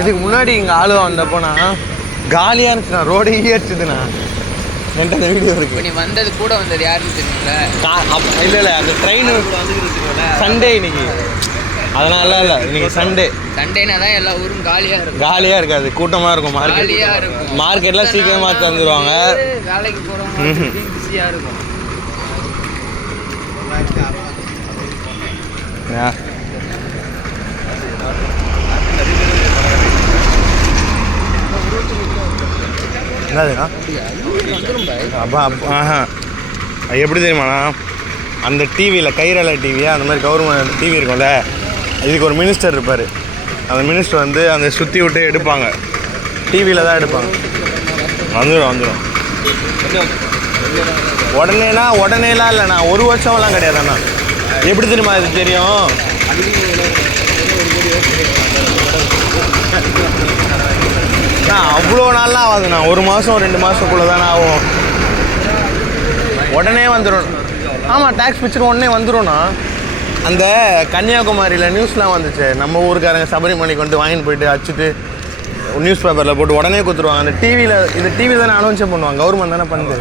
இதுக்கு முன்னாடி இங்கே ஆளுவா வந்தப்போனா காலியாக இருந்துச்சுண்ணா, ரோடு ஈயடிச்சுதுண்ணா. என்கிட்ட அந்த வீடியோ இருக்கு. நீ வந்தது கூட வந்தது யாருன்னு தெரியுங்களா? இல்லை அந்த ட்ரெயின் சண்டே இன்னைக்கு, அதனால இல்லை இன்னைக்கு சண்டேனா தான் எல்லா ஊரும் காலியாக இருக்காது, கூட்டமாக இருக்கும். மார்க்கெட்லாம் சீக்கிரமாக தந்துடுவாங்க. வேலைக்கு போகிறவங்க பிஸியாக இருக்கும். என்னதுண்ணா? எப்படி தெரியுமாண்ணா, அந்த டிவியில் கைரள டிவியா அந்த மாதிரி கவர்மெண்ட் டிவி இருக்கும்ல, இதுக்கு ஒரு மினிஸ்டர் இருப்பார். அந்த மினிஸ்டர் வந்து அந்த சுற்றி விட்டு எடுப்பாங்க, டிவியில் தான் எடுப்பாங்க. வந்துடும் உடனேலாம் இல்லைண்ணா, 1 வருஷம்லாம் கிடையாதுண்ணா. எப்படி தெரியுமா இது தெரியும்? அவ்வளோ நாள்லாம் ஆகாதுண்ணா, 1 மாதம் 2 மாதத்துக்குள்ளே தானே ஆகும். உடனே வந்துடும். ஆமாம், டேக்ஸ் பிடிச்சிட்டு உடனே வந்துடும்ண்ணா. அந்த கன்னியாகுமரியில் நியூஸ்லாம் வந்துச்சு, நம்ம ஊருக்காரங்க சபரிமலைக்கு வந்து வாங்கிட்டு போயிட்டு அடிச்சுட்டு நியூஸ் பேப்பரில் போட்டு உடனே கொடுத்துருவாங்க. அந்த டிவியில் தானே அனௌன்ஸே பண்ணுவாங்க, கவர்மெண்ட் தானே பண்ணுது.